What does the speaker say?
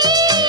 Música